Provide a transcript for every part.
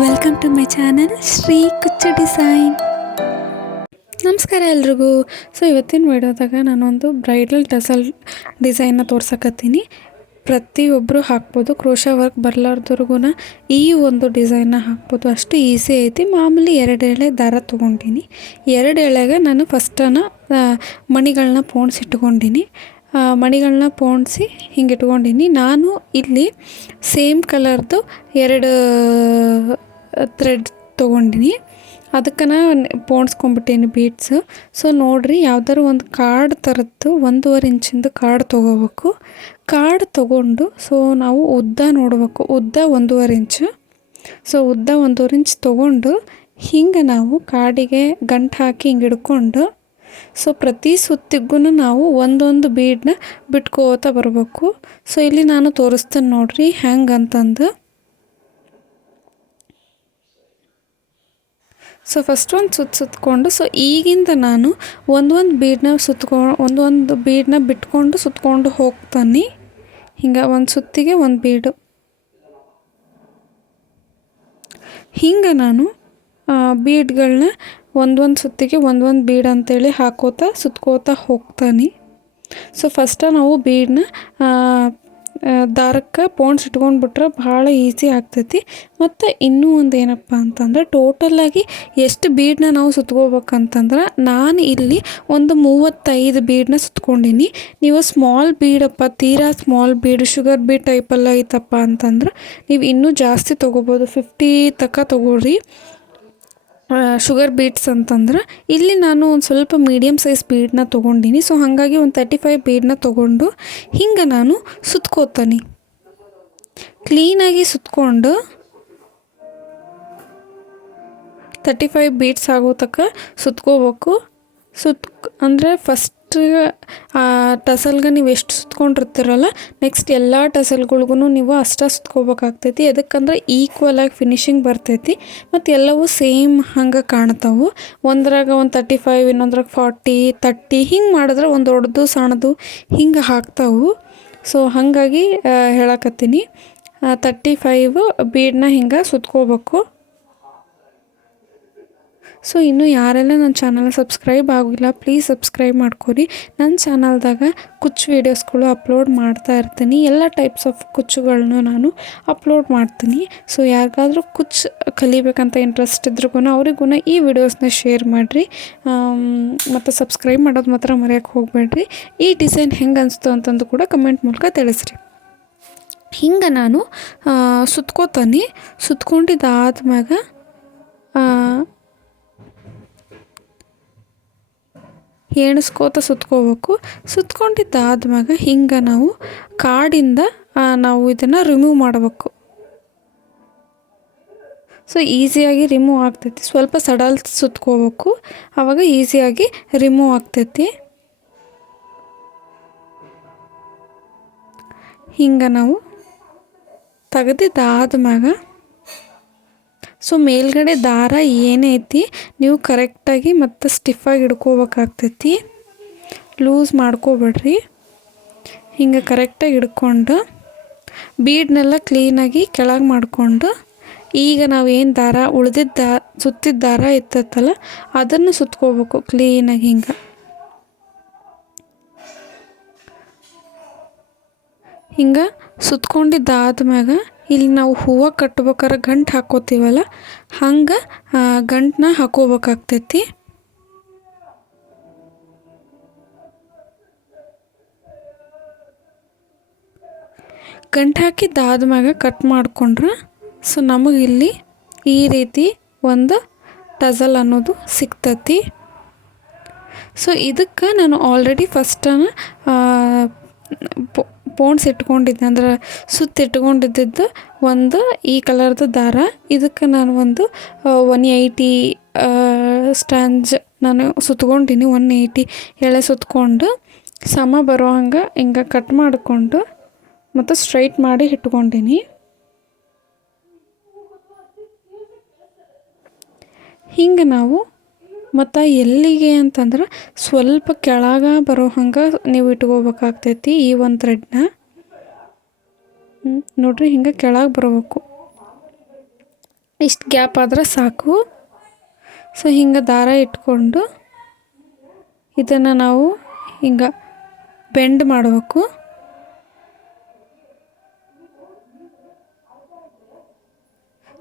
Welcome to my channel Shri Kuchchu design. ನಮಸ್ಕಾರ ಎಲ್ರಿಗೂ. ಇವತ್ತಿನ ವಿಡಿಯೋದಾಗ ನಾನೊಂದು ಬ್ರೈಡಲ್ ಟಸಲ್ ಡಿಸೈನ್ನ ತೋರ್ಸಕತ್ತೀನಿ. ಪ್ರತಿಯೊಬ್ಬರು ಹಾಕ್ಬೋದು, ಕ್ರೋಶಾ ವರ್ಕ್ ಬರಲಾರ್ದ್ರಿಗೂ ಈ ಒಂದು ಡಿಸೈನ್ನ ಹಾಕ್ಬೋದು, ಅಷ್ಟು ಈಸಿ ಐತಿ. ಮಾಮೂಲಿ 2 ಎಳೆ ದಾರ ತೊಗೊಂಡಿನಿ. 2 ಎಳೆಗೆ ನಾನು ಫಸ್ಟನ್ನು ಮಣಿಗಳನ್ನ ಪೋಣಿಸಿಟ್ಕೊಂಡಿನಿ. ಮಣಿಗಳನ್ನ ಪೋಣಿಸಿ ಹಿಂಗೆ ಇಟ್ಕೊಂಡಿನಿ. ನಾನು ಇಲ್ಲಿ ಸೇಮ್ ಕಲರ್ದು 2 ಥ್ರೆಡ್ ತೊಗೊಂಡಿನಿ. ಅದಕ್ಕೆ ಪೋಣಿಸ್ಕೊಂಬಿಟ್ಟೀನಿ ಬೀಡ್ಸ್. ನೋಡಿರಿ, ಯಾವ್ದಾದ್ರು ಒಂದು ಕಾರ್ಡ್ ಥರದ್ದು 1.5 ಇಂಚಿಂದು ಕಾರ್ಡ್ ತೊಗೋಬೇಕು. ಕಾರ್ಡ್ ತೊಗೊಂಡು ನಾವು ಉದ್ದ ನೋಡಬೇಕು. ಉದ್ದ 1.5 ಇಂಚು. ಉದ್ದ 1.5 ಇಂಚ್ ತೊಗೊಂಡು ಹಿಂಗೆ ನಾವು ಕಾರ್ಡಿಗೆ ಗಂಟು ಹಾಕಿ ಹಿಂಗೆ ಹಿಡ್ಕೊಂಡು ಪ್ರತಿ ಸುತ್ತಿಗೂ ನಾವು ಒಂದೊಂದು ಬೀಡನ್ನ ಬಿಟ್ಕೋತಾ ಬರಬೇಕು. ಇಲ್ಲಿ ನಾನು ತೋರಿಸ್ತೇನೆ ನೋಡ್ರಿ ಹೆಂಗಂತಂದು. ಫಸ್ಟ್ ಒಂದು ಸುತ್ಕೊಂಡು ಈಗಿಂದ ನಾನು ಒಂದೊಂದು ಬೀಡನ್ನ ಬಿಟ್ಕೊಂಡು ಸುತ್ಕೊಂಡು ಹೋಗ್ತಾನೆ. ಹಿಂಗೆ ಒಂದು ಸುತ್ತಿಗೆ ಒಂದು ಬೀಡು. ಹಿಂಗೆ ನಾನು ಬೀಡ್ಗಳನ್ನ ಒಂದೊಂದು ಸುತ್ತಿಗೆ ಒಂದೊಂದು ಬೀಡ್ ಅಂತೇಳಿ ಹಾಕೋತಾ ಸುತ್ಕೋತಾ ಹೋಗ್ತಾನೆ. ಫಸ್ಟ್ ನಾವು ಬೀಡನ್ನ ದಾರಕ್ಕೆ ಪೋಣಿಸಿಟ್ಕೊಂಡ್ಬಿಟ್ರೆ ಭಾಳ ಈಸಿ ಆಗ್ತೈತಿ. ಮತ್ತು ಇನ್ನೂ ಒಂದು ಏನಪ್ಪ ಅಂತಂದ್ರೆ, ಟೋಟಲಾಗಿ ಎಷ್ಟು ಬೀಡನ್ನ ನಾವು ಸುತ್ಕೋಬೇಕಂತಂದ್ರೆ, ನಾನು ಇಲ್ಲಿ ಒಂದು 35 ಬೀಡನ್ನ ಸುತ್ಕೊಂಡಿನಿ. ನೀವು ಸ್ಮಾಲ್ ಬೀಡಪ್ಪ, ತೀರಾ ಸ್ಮಾಲ್ ಬೀಡ್, ಶುಗರ್ ಬೀಡ್ ಟೈಪೆಲ್ಲ ಐತಪ್ಪ ಅಂತಂದ್ರೆ ನೀವು ಇನ್ನೂ ಜಾಸ್ತಿ ತೊಗೋಬೋದು. 50 ತನಕ ತೊಗೊಳ್ರಿ ಶುಗರ್ ಬೀಡ್ಸ್ ಅಂತಂದ್ರೆ. ಇಲ್ಲಿ ನಾನು ಒಂದು ಸ್ವಲ್ಪ ಮೀಡಿಯಮ್ ಸೈಜ್ ಬೀಡನ್ನ ತೊಗೊಂಡಿನಿ. ಹಾಗಾಗಿ ಒಂದು 35 ಬೀಡನ್ನ ತೊಗೊಂಡು ಹಿಂಗೆ ನಾನು ಸುತ್ಕೋತಾನೆ. ಕ್ಲೀನಾಗಿ ಸುತ್ಕೊಂಡು 35 ಬೀಡ್ಸ್ ಆಗೋ ತನಕ ಸುತ್ಕೋಬೇಕು. ಅಂದರೆ ಫಸ್ಟ್ ಟಸಲ್ಗೆ ನೀವು ಎಷ್ಟು ಸುತ್ಕೊಂಡಿರ್ತೀರಲ್ಲ, ನೆಕ್ಸ್ಟ್ ಎಲ್ಲ ಟಸಲ್ಗಳಿಗೂ ನೀವು ಅಷ್ಟೇ ಸುತ್ಕೋಬೇಕಾಗ್ತೈತಿ. ಎದಕ್ಕಂದ್ರೆ ಈಕ್ವಲಾಗಿ ಫಿನಿಶಿಂಗ್ ಬರ್ತೈತಿ ಮತ್ತು ಎಲ್ಲವೂ ಸೇಮ್ ಹಂಗೆ ಕಾಣ್ತಾವೆ. ಒಂದ್ರಾಗ ಒಂದು 35, ಇನ್ನೊಂದ್ರಾಗ 40, 30 ಹಿಂಗೆ ಮಾಡಿದ್ರೆ ಒಂದು ದೊಡ್ಡದು ಸಣ್ಣದು ಹಿಂಗೆ ಹಾಕ್ತಾವೆ. ಹಾಗಾಗಿ ಹೇಳಕತ್ತೀನಿ. 35 ಬೀಡನ್ನ ಹಿಂಗೆ ಸುತ್ಕೋಬೇಕು. ಇನ್ನೂ ಯಾರೆಲ್ಲ ನನ್ನ ಚಾನಲ್ನ ಸಬ್ಸ್ಕ್ರೈಬ್ ಆಗಿಲ್ಲ, ಪ್ಲೀಸ್ ಸಬ್ಸ್ಕ್ರೈಬ್ ಮಾಡ್ಕೊರಿ. ನನ್ನ ಚಾನಲ್ದಾಗ ಕುಚ್ಚು ವೀಡಿಯೋಸ್ಗಳು ಅಪ್ಲೋಡ್ ಮಾಡ್ತಾ ಇರ್ತೀನಿ. ಎಲ್ಲ ಟೈಪ್ಸ್ ಆಫ್ ಕುಚ್ಚುಗಳನ್ನೂ ನಾನು ಅಪ್ಲೋಡ್ ಮಾಡ್ತೀನಿ. ಯಾರಿಗಾದ್ರೂ ಕುಚ್ಚು ಕಲಿಬೇಕಂತ ಇಂಟ್ರೆಸ್ಟ್ ಇದ್ರೂ ಅವ್ರಿಗೂ ಈ ವಿಡಿಯೋಸ್ನ ಶೇರ್ ಮಾಡಿರಿ. ಮತ್ತು ಸಬ್ಸ್ಕ್ರೈಬ್ ಮಾಡೋದು ಮಾತ್ರ ಮರೆಯೋಕ್ಕೆ ಹೋಗಬೇಡ್ರಿ. ಈ ಡಿಸೈನ್ ಹೆಂಗೆ ಅನಿಸ್ತು ಅಂತಂದು ಕೂಡ ಕಮೆಂಟ್ ಮೂಲಕ ತಿಳಿಸ್ರಿ. ಹಿಂಗೆ ನಾನು ಸುತ್ಕೋತಾನೆ. ಸುತ್ಕೊಂಡಿದ್ದಾದ್ಮ್ಯಾಗ ಎಣಿಸ್ಕೋತ ಸುತ್ಕೋಬೇಕು. ಸುತ್ಕೊಂಡಿದ್ದಾದ್ಮ್ಯಾಗ ಹಿಂಗೆ ನಾವು ಕಾರ್ಡಿಂದ ನಾವು ಇದನ್ನು ರಿಮೂವ್ ಮಾಡಬೇಕು. ಈಸಿಯಾಗಿ ರಿಮೂವ್ ಆಗ್ತೈತಿ. ಸ್ವಲ್ಪ ಸಡಲ್ ಸುತ್ಕೋಬೇಕು, ಆವಾಗ ಈಸಿಯಾಗಿ ರಿಮೂವ್ ಆಗ್ತೈತಿ. ಹಿಂಗೆ ನಾವು ತೆಗೆದಿದ್ದಾದ್ಮ್ಯಾಗ ಮೇಲ್ಗಡೆ ದಾರ ಏನೈತಿ ನೀವು ಕರೆಕ್ಟಾಗಿ ಮತ್ತು ಸ್ಟಿಫಾಗಿ ಹಿಡ್ಕೋಬೇಕಾಗ್ತೈತಿ. ಲೂಸ್ ಮಾಡ್ಕೋಬೇಡ್ರಿ. ಹಿಂಗೆ ಕರೆಕ್ಟಾಗಿ ಹಿಡ್ಕೊಂಡು ಬೀಡ್ನೆಲ್ಲ ಕ್ಲೀನಾಗಿ ಕೆಳಗೆ ಮಾಡಿಕೊಂಡು, ಈಗ ನಾವೇನು ದಾರ ಸುತ್ತಿದ ದಾರ ಇರ್ತೈತಲ್ಲ ಅದನ್ನು ಸುತ್ಕೋಬೇಕು ಕ್ಲೀನಾಗಿ. ಹಿಂಗೆ ಸುತ್ಕೊಂಡಿದ್ದಾದ್ಮ್ಯಾಗ ಇಲ್ಲಿ ನಾವು ಹೂವು ಕಟ್ಬೇಕಾದ್ರೆ ಗಂಟು ಹಾಕೋತೀವಲ್ಲ, ಹಂಗೆ ಗಂಟನ್ನ ಹಾಕೋಬೇಕಾಗ್ತೈತಿ. ಗಂಟು ಹಾಕಿದ್ದಾದ್ಮ್ಯಾಗ ಕಟ್ ಮಾಡಿಕೊಂಡ್ರೆ ನಮಗಿಲ್ಲಿ ಈ ರೀತಿ ಒಂದು ಟಸಲ್ ಅನ್ನೋದು ಸಿಗ್ತೈತಿ. ಇದಕ್ಕೆ ನಾನು ಆಲ್ರೆಡಿ ಫಸ್ಟನ್ನು ಪೋಣಿಸಿಟ್ಕೊಂಡಿದ್ದೆ, ಅಂದ್ರೆ ಸುತ್ತಿಟ್ಕೊಂಡಿದ್ದು ಒಂದು ಈ ಕಲರ್ದು ದಾರ. ಇದಕ್ಕೆ ನಾನು ಒಂದು 180 ಸ್ಟ್ಯಾಂಡ್ಸ್ ನಾನು ಸುತ್ಕೊಂಡಿನಿ. 180 ಎಳೆ ಸುತ್ಕೊಂಡು ಸಮ ಬರೋ ಹಂಗೆ ಹಿಂಗೆ ಕಟ್ ಮಾಡಿಕೊಂಡು ಮತ್ತು ಸ್ಟ್ರೈಟ್ ಮಾಡಿ ಇಟ್ಕೊಂಡಿನಿ. ಹಿಂಗೆ ನಾವು ಮತ್ತು ಎಲ್ಲಿಗೆ ಅಂತಂದ್ರೆ ಸ್ವಲ್ಪ ಕೆಳಗೆ ಬರೋ ಹಂಗೆ ನೀವು ಇಟ್ಕೋಬೇಕಾಗ್ತೈತಿ ಈ ಒಂದು ಥ್ರೆಡ್ನ. ನೋಡ್ರಿ ಹಿಂಗೆ ಕೆಳಗೆ ಬರಬೇಕು. ಇಷ್ಟು ಗ್ಯಾಪ್ ಆದ್ರೆ ಸಾಕು. ಸೊ ಹಿಂಗೆ ದಾರ ಇಟ್ಕೊಂಡು ಇದನ್ನು ನಾವು ಹಿಂಗೆ ಬೆಂಡ್ ಮಾಡಬೇಕು.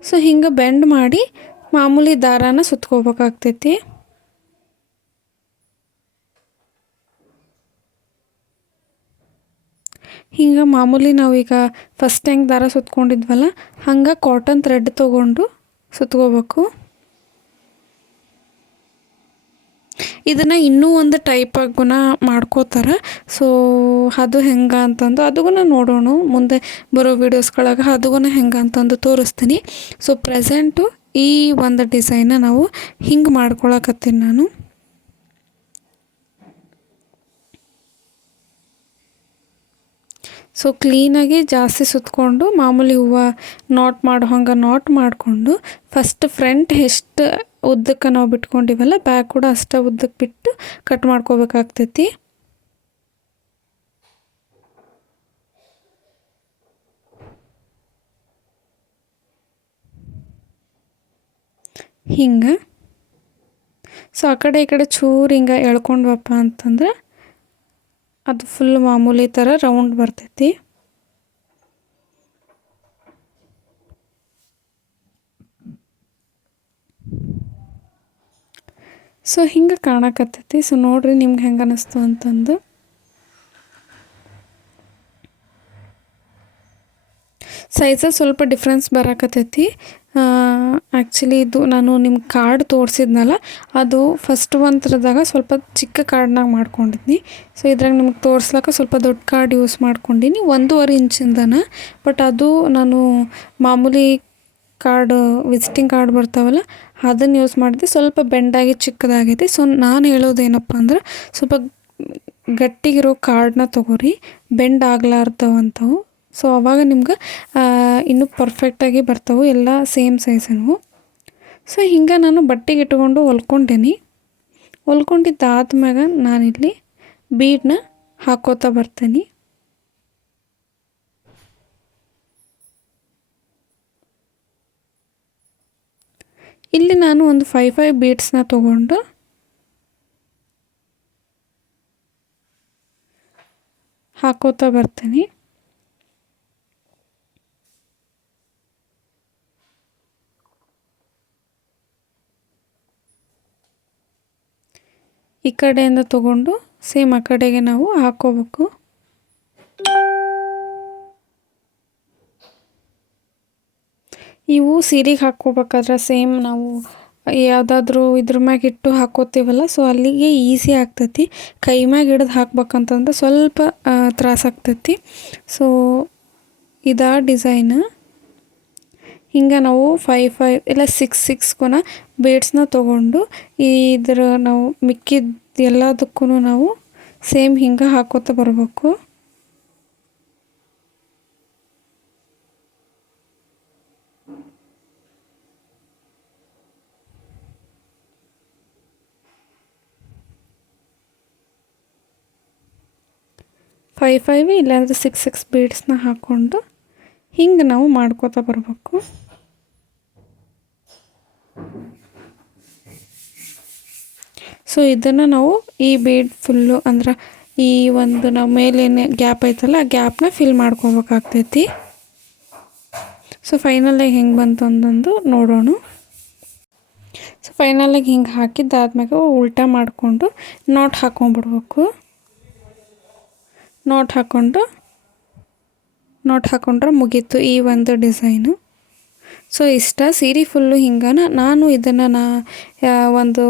ಸೊ ಹಿಂಗೆ ಬೆಂಡ್ ಮಾಡಿ ಮಾಮೂಲಿ ದಾರಾನ ಸುತ್ಕೋಬೇಕಾಗ್ತೈತಿ. ಹಿಂಗೆ ಮಾಮೂಲಿ ನಾವೀಗ ಫಸ್ಟ್ ಹೆಂಗೆ ದಾರ ಸುತ್ಕೊಂಡಿದ್ವಲ್ಲ ಹಂಗೆ ಕಾಟನ್ ಥ್ರೆಡ್ ತೊಗೊಂಡು ಸುತ್ಕೋಬೇಕು. ಇದನ್ನು ಇನ್ನೂ ಒಂದು ಟೈಪಾಗಿ ಗುಣ ಮಾಡ್ಕೋತಾರೆ. ಸೊ ಅದು ಹೆಂಗೆ ಅಂತಂದು ಅದನ್ನು ನೋಡೋಣ ಮುಂದೆ ಬರೋ ವೀಡಿಯೋಸ್ಗಳಾಗ ಅದನ್ನು ಹೆಂಗೆ ಅಂತಂದು ತೋರಿಸ್ತೀನಿ. ಸೊ ಪ್ರೆಸೆಂಟು ಈ ಒಂದು ಡಿಸೈನ್ನ ನಾವು ಹಿಂಗೆ ಮಾಡ್ಕೊಳಕತ್ತೀನಿ ನಾನು. ಸೊ ಕ್ಲೀನಾಗಿ ಜಾಸ್ತಿ ಸುತ್ತಕೊಂಡು ಮಾಮೂಲಿ ಹೂವು ನಾಟ್ ಮಾಡೋ ಹಂಗೆ ನಾಟ್ ಮಾಡಿಕೊಂಡು ಫಸ್ಟ್ ಫ್ರಂಟ್ ಎಷ್ಟು ಉದ್ದಕ್ಕೆ ನಾವು ಬಿಟ್ಕೊಂಡಿವಲ್ಲ ಬ್ಯಾಕ್ ಕೂಡ ಅಷ್ಟೇ ಉದ್ದಕ್ಕೆ ಬಿಟ್ಟು ಕಟ್ ಮಾಡ್ಕೋಬೇಕಾಗ್ತೈತಿ. ಹಿಂಗೆ ಸೊ ಆ ಕಡೆ ಈ ಕಡೆ ಚೂರು ಹಿಂಗೆ ಎಳ್ಕೊಂಡ್ವಪ್ಪ ಅಂತಂದ್ರೆ ಅದು ಫುಲ್ ಮಾಮೂಲಿ ಥರ ರೌಂಡ್ ಬರ್ತೈತಿ. ಸೊ ಹಿಂಗೆ ಕಾಣಕತ್ತೈತಿ. ಸೊ ನೋಡಿರಿ ನಿಮ್ಗೆ ಹೆಂಗೆ ಅನ್ನಿಸ್ತು ಅಂತಂದು. ಸೈಜಲ್ಲಿ ಸ್ವಲ್ಪ ಡಿಫ್ರೆನ್ಸ್ ಬರಾಕತ್ತೈತಿ. ಆ್ಯಕ್ಚುಲಿ ಇದು ನಾನು ನಿಮ್ಗೆ ಕಾರ್ಡ್ ತೋರಿಸಿದ್ನಲ್ಲ ಅದು ಫಸ್ಟ್ ಒಂಥರದಾಗ ಸ್ವಲ್ಪ ಚಿಕ್ಕ ಕಾರ್ಡ್ನಾಗ ಮಾಡ್ಕೊಂಡಿದ್ನಿ. ಸೊ ಇದ್ರಾಗ ನಿಮ್ಗೆ ತೋರ್ಸ್ಲಿಕ್ಕೆ ಸ್ವಲ್ಪ ದೊಡ್ಡ ಕಾರ್ಡ್ ಯೂಸ್ ಮಾಡ್ಕೊಂಡಿನಿ 1.5 ಇಂಚಿಂದನ. ಬಟ್ ಅದು ನಾನು ಮಾಮೂಲಿ ಕಾರ್ಡ್ ವಿಸಿಟಿಂಗ್ ಕಾರ್ಡ್ ಬರ್ತಾವಲ್ಲ ಅದನ್ನು ಯೂಸ್ ಮಾಡಿದೆ. ಸ್ವಲ್ಪ ಬೆಂಡಾಗಿ ಚಿಕ್ಕದಾಗೈತಿ. ಸೊ ನಾನು ಹೇಳೋದೇನಪ್ಪ ಅಂದ್ರೆ ಸ್ವಲ್ಪ ಗಟ್ಟಿಗಿರೋ ಕಾರ್ಡನ್ನ ತೊಗೊರಿ, ಬೆಂಡ್ ಆಗ್ಲಾರ್ದವಂಥವು. ಸೊ ಅವಾಗ ನಿಮ್ಗೆ ಇನ್ನೂ ಪರ್ಫೆಕ್ಟಾಗಿ ಬರ್ತಾವೆ ಎಲ್ಲ ಸೇಮ್ ಸೈಜನ್ನು. ಸೊ ಹಿಂಗೆ ನಾನು ಬಟ್ಟೆಗೆ ಇಟ್ಕೊಂಡು ಹೊಲ್ಕೊಂಡೇನಿ. ಹೊಲ್ಕೊಂಡಿದ್ದಾದ್ಮ್ಯಾಗ ನಾನಿಲ್ಲಿ ಬೀಡನ್ನ ಹಾಕೋತಾ ಬರ್ತೀನಿ. ಇಲ್ಲಿ ನಾನು ಒಂದು 5 ಬೀಡ್ಸ್ನ ತೊಗೊಂಡು ಹಾಕೋತಾ ಬರ್ತೀನಿ. ಈ ಕಡೆಯಿಂದ ತೊಗೊಂಡು ಸೇಮ್ ಆ ಕಡೆಗೆ ನಾವು ಹಾಕ್ಕೋಬೇಕು. ಇವು ಸೀರೆಗೆ ಹಾಕ್ಕೋಬೇಕಾದ್ರೆ ಸೇಮ್ ನಾವು ಯಾವುದಾದ್ರೂ ಇದ್ರ ಮ್ಯಾಗ ಇಟ್ಟು ಹಾಕೋತೀವಲ್ಲ ಸೊ ಅಲ್ಲಿಗೆ ಈಸಿ ಆಗ್ತೈತಿ. ಕೈ ಮ್ಯಾಗ ಹಿಡ್ದು ಹಾಕ್ಬೇಕಂತಂದ್ರೆ ಸ್ವಲ್ಪ ತ್ರಾಸ ಆಗ್ತೈತಿ. ಸೊ ಇದಾ ಡಿಸೈನ್ ಹಿಂಗೆ ನಾವು 5 ಇಲ್ಲ 6 ಬೀಡ್ಸ್ನ ತೊಗೊಂಡು ಇದ್ರ ನಾವು ಮಿಕ್ಕಿದ ಎಲ್ಲದಕ್ಕೂ ನಾವು ಸೇಮ್ ಹಿಂಗೆ ಹಾಕೋತಾ ಬರಬೇಕು. ಫೈವ್ ಇಲ್ಲಾಂದರೆ 6 ಬೀಡ್ಸ್ನ ಹಾಕ್ಕೊಂಡು ಹಿಂಗೆ ನಾವು ಮಾಡ್ಕೋತಾ ಬರಬೇಕು. ಸೊ ಇದನ್ನು ನಾವು ಈ ಬೀಡ್ ಫುಲ್ಲು ಅಂದ್ರೆ ಈ ಒಂದು ನಾವು ಮೇಲೇನೆ ಗ್ಯಾಪ್ ಐತಲ್ಲ ಆ ಗ್ಯಾಪ್ನ ಫಿಲ್ ಮಾಡ್ಕೋಬೇಕಾಗ್ತೈತಿ. ಸೊ ಫೈನಲಾಗಿ ಹೆಂಗೆ ಬಂತು ಅಂತಂದು ನೋಡೋಣ. ಸೊ ಫೈನಲಾಗಿ ಹಿಂಗೆ ಹಾಕಿದ್ದಾದ್ಮ್ಯಾಗ ಉಲ್ಟಾ ಮಾಡಿಕೊಂಡು ನಾಟ್ ಹಾಕ್ಕೊಂಡ್ಬಿಡ್ಬೇಕು. ನಾಟ್ ಹಾಕ್ಕೊಂಡ್ರೆ ಮುಗೀತು ಈ ಒಂದು ಡಿಸೈನು. ಸೊ ಇಷ್ಟ ಸೀರೆ ಫುಲ್ಲು ಹಿಂಗನ. ನಾನು ಇದನ್ನು ಒಂದು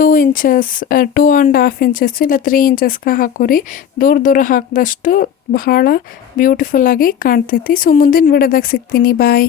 2 ಇಂಚಸ್ 2.5 ಇಂಚಸ್ ಇಲ್ಲ 3 ಇಂಚಸ್ಗೆ ಹಾಕೋರಿ. ದೂರ ಹಾಕಿದಷ್ಟು ಬಹಳ ಬ್ಯೂಟಿಫುಲ್ಲಾಗಿ ಕಾಣ್ತೈತಿ. ಸೊ ಮುಂದಿನ ವಿಡಿಯೋದಾಗ ಸಿಗ್ತೀನಿ. ಬಾಯ್.